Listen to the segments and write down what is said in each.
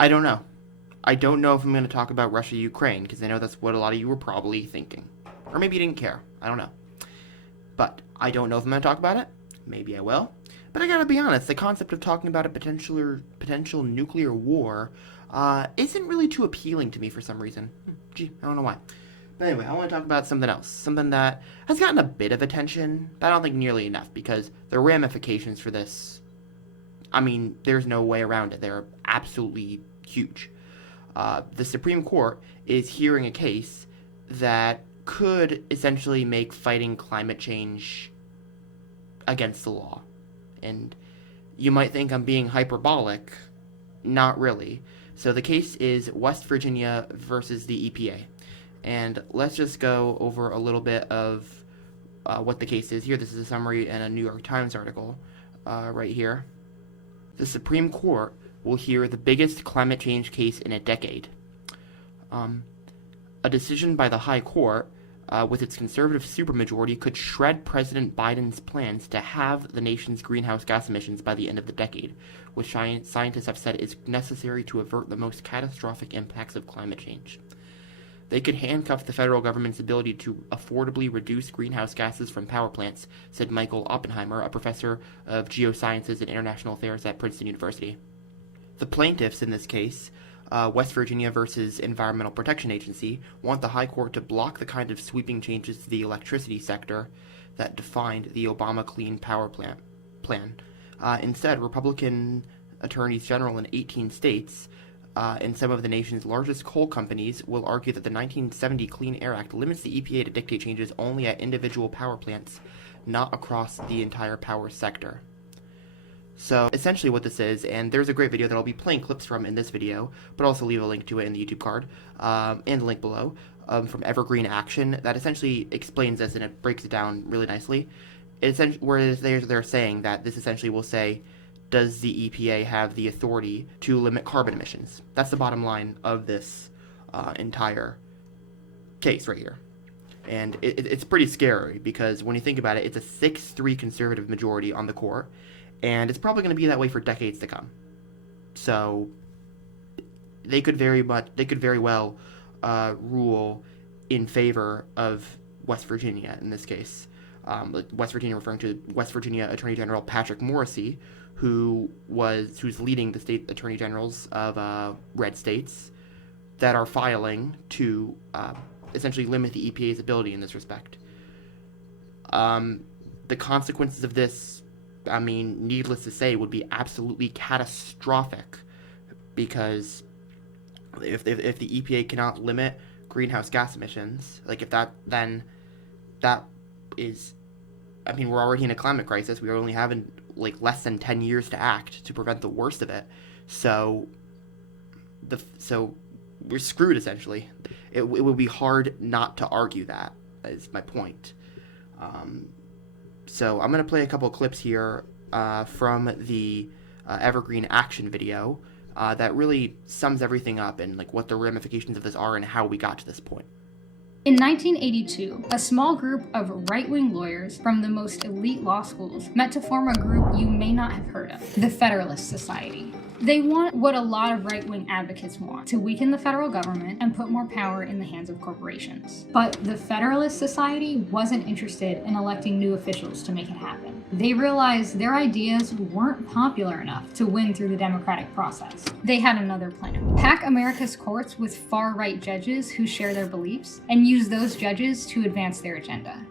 I don't know. I don't know if I'm going to talk about Russia-Ukraine, because I know that's what a lot of you were probably thinking. Or maybe you didn't care. I don't know. But I don't know if I'm going to talk about it. Maybe I will. But I gotta be honest, the concept of talking about a potential nuclear war isn't really too appealing to me for some reason. Gee, I don't know why. But anyway, I want to talk about something else. Something that has gotten a bit of attention, but I don't think nearly enough, because the ramifications for this, I mean, there's no way around it. They're absolutely huge. The Supreme Court is hearing a case that could essentially make fighting climate change against the law. And you might think I'm being hyperbolic. Not really. So the case is West Virginia versus the EPA. And let's just go over a little bit of what the case is here. This is a summary in a New York Times article right here. The Supreme Court will hear the biggest climate change case in a decade. A decision by the High Court with its conservative supermajority could shred President Biden's plans to halve the nation's greenhouse gas emissions by the end of the decade, which scientists have said is necessary to avert the most catastrophic impacts of climate change. They could handcuff the federal government's ability to affordably reduce greenhouse gases from power plants, said Michael Oppenheimer, a professor of geosciences and international affairs at Princeton University. The plaintiffs in this case, West Virginia versus Environmental Protection Agency, want the High Court to block the kind of sweeping changes to the electricity sector that defined the Obama Clean Power Plan. Instead, Republican attorneys general in 18 states and some of the nation's largest coal companies will argue that the 1970 Clean Air Act limits the EPA to dictate changes only at individual power plants, not across the entire power sector. So essentially what this is, and there's a great video that I'll be playing clips from in this video, but also leave a link to it in the YouTube card, and a link below, from Evergreen Action, that essentially explains this and it breaks it down really nicely. Where they're saying that this essentially will say, does the EPA have the authority to limit carbon emissions? That's the bottom line of this entire case right here. And it's pretty scary, because when you think about it, it's a 6-3 conservative majority on the court, and it's probably going to be that way for decades to come. So they could very well rule in favor of West Virginia in this case. West Virginia referring to West Virginia Attorney General Patrick Morrisey, who's leading the state attorney generals of red states that are filing to essentially limit the EPA's ability in this respect. The consequences of this, I mean, needless to say, would be absolutely catastrophic, because if the EPA cannot limit greenhouse gas emissions, like if that is, I mean, we're already in a climate crisis. We are only having like less than 10 years to act to prevent the worst of it. So we're screwed essentially. It would be hard not to argue that. Is my point. So I'm going to play a couple of clips here from the Evergreen Action video that really sums everything up, and like what the ramifications of this are and how we got to this point. In 1982, a small group of right-wing lawyers from the most elite law schools met to form a group you may not have heard of, the Federalist Society. They want what a lot of right-wing advocates want, to weaken the federal government and put more power in the hands of corporations. But the Federalist Society wasn't interested in electing new officials to make it happen. They realized their ideas weren't popular enough to win through the democratic process. They had another plan. Pack America's courts with far-right judges who share their beliefs, and use those judges to advance their agenda.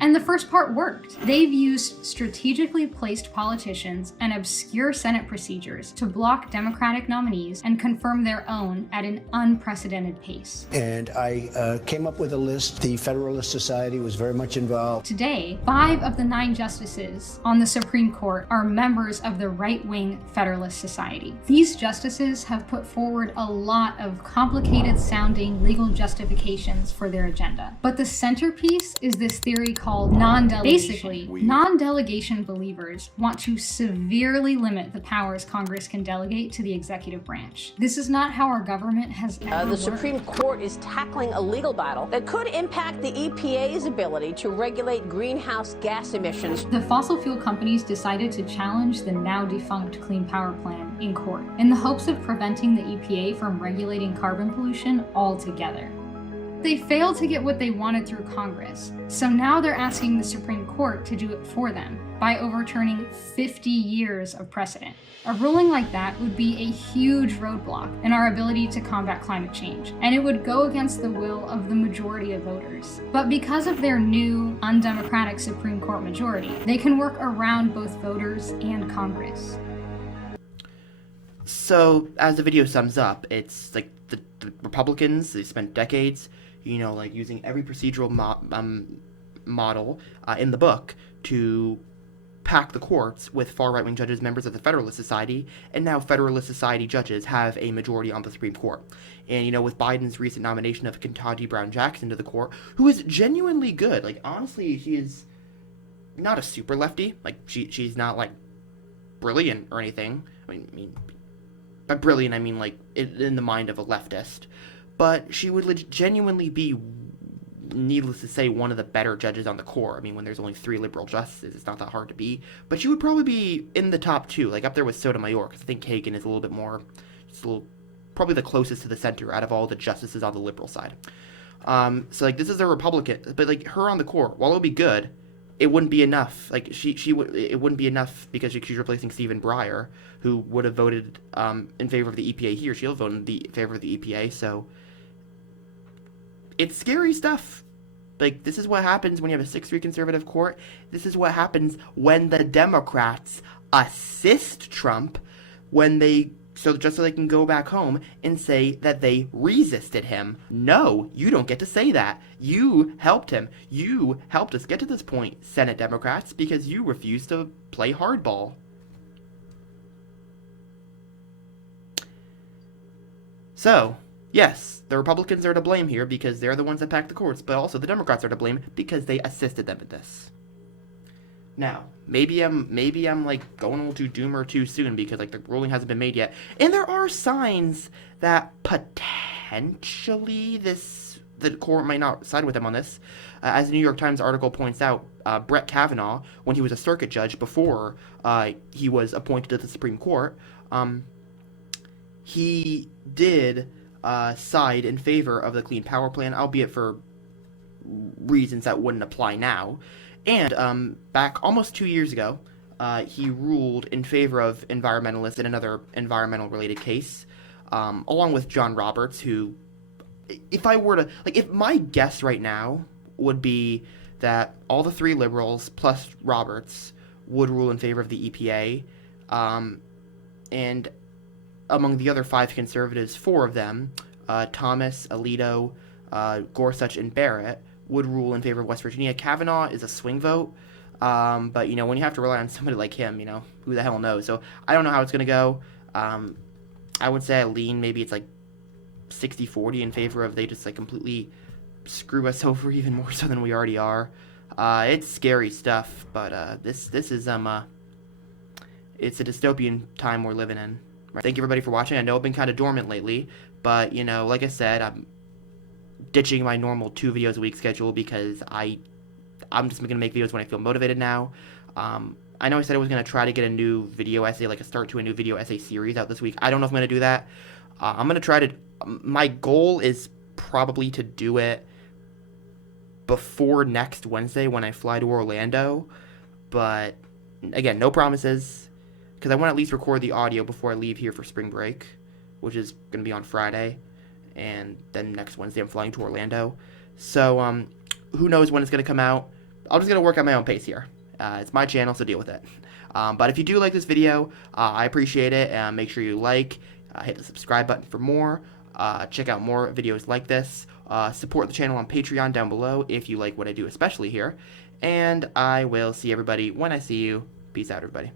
And the first part worked. They've used strategically placed politicians and obscure Senate procedures to block Democratic nominees and confirm their own at an unprecedented pace. And I came up with a list. The Federalist Society was very much involved. Today, 5 of the 9 justices on the Supreme Court are members of the right-wing Federalist Society. These justices have put forward a lot of complicated-sounding legal justifications for their agenda. But the centerpiece is this theory called non-delegation believers want to severely limit the powers Congress can delegate to the executive branch. This is not how our government has ever The worked. Supreme Court is tackling a legal battle that could impact the EPA's ability to regulate greenhouse gas emissions. The fossil fuel companies decided to challenge the now defunct Clean Power Plan in court in the hopes of preventing the EPA from regulating carbon pollution altogether. They failed to get what they wanted through Congress, so now they're asking the Supreme Court to do it for them by overturning 50 years of precedent. A ruling like that would be a huge roadblock in our ability to combat climate change, and it would go against the will of the majority of voters. But because of their new, undemocratic Supreme Court majority, they can work around both voters and Congress. So, as the video sums up, it's like the Republicans, they spent decades, like using every procedural model in the book to pack the courts with far right-wing judges, members of the Federalist Society, and now Federalist Society judges have a majority on the Supreme Court. And, with Biden's recent nomination of Ketanji Brown Jackson to the court, who is genuinely good. Like, honestly, she is not a super lefty. Like, she's not, like, brilliant or anything. I mean, by brilliant, I mean, like, in the mind of a leftist. But she would genuinely be, needless to say, one of the better judges on the court. I mean, when there's only 3 liberal justices, it's not that hard to be. But she would probably be in the top 2, like up there with Sotomayor, because I think Kagan is a little bit more, probably the closest to the center out of all the justices on the liberal side. So, like, this is a Republican, but, like, her on the court, while it would be good, it wouldn't be enough. Like, it wouldn't be enough because she's replacing Stephen Breyer, who would have voted in favor of the EPA here. She'll vote in favor of the EPA, so it's scary stuff. Like, this is what happens when you have a 6-3 conservative court. This is what happens when the Democrats assist Trump just so they can go back home and say that they resisted him. No, you don't get to say that. You helped him. You helped us get to this point, Senate Democrats, because you refused to play hardball. So, yes, the Republicans are to blame here because they're the ones that packed the courts, but also the Democrats are to blame because they assisted them in this. Now, maybe I'm like going a little too doomer too soon because, like, the ruling hasn't been made yet, and there are signs that potentially the court might not side with them on this. As the New York Times article points out, Brett Kavanaugh, when he was a circuit judge before he was appointed to the Supreme Court, he did side in favor of the Clean Power Plan, albeit for reasons that wouldn't apply now. And back almost 2 years ago, he ruled in favor of environmentalists in another environmental-related case, along with John Roberts, who, if my guess right now would be that all the 3 liberals plus Roberts would rule in favor of the EPA, and among the other 5 conservatives, 4 of them, Thomas, Alito, Gorsuch, and Barrett, would rule in favor of West Virginia. Kavanaugh is a swing vote, but, when you have to rely on somebody like him, who the hell knows? So I don't know how it's going to go. I would say I lean, maybe it's like 60-40 in favor of they just, like, completely screw us over even more so than we already are. It's scary stuff, but this is, it's a dystopian time we're living in. Right? Thank you, everybody, for watching. I know I've been kind of dormant lately, but, like I said, I'm ditching my normal 2 videos a week schedule because I'm just going to make videos when I feel motivated now. I know I said I was going to try to get a new video essay, like a start to a new video essay series out this week. I don't know if I'm going to do that. I'm going to try to, my goal is probably to do it before next Wednesday when I fly to Orlando. But, again, no promises, because I want to at least record the audio before I leave here for spring break, which is going to be on Friday. And then next Wednesday I'm flying to Orlando. So, who knows when it's going to come out. I'm just going to work at my own pace here. It's my channel, so deal with it. But if you do like this video, I appreciate it. Make sure you like, hit the subscribe button for more. Check out more videos like this. Support the channel on Patreon down below if you like what I do, especially here. And I will see everybody when I see you. Peace out, everybody.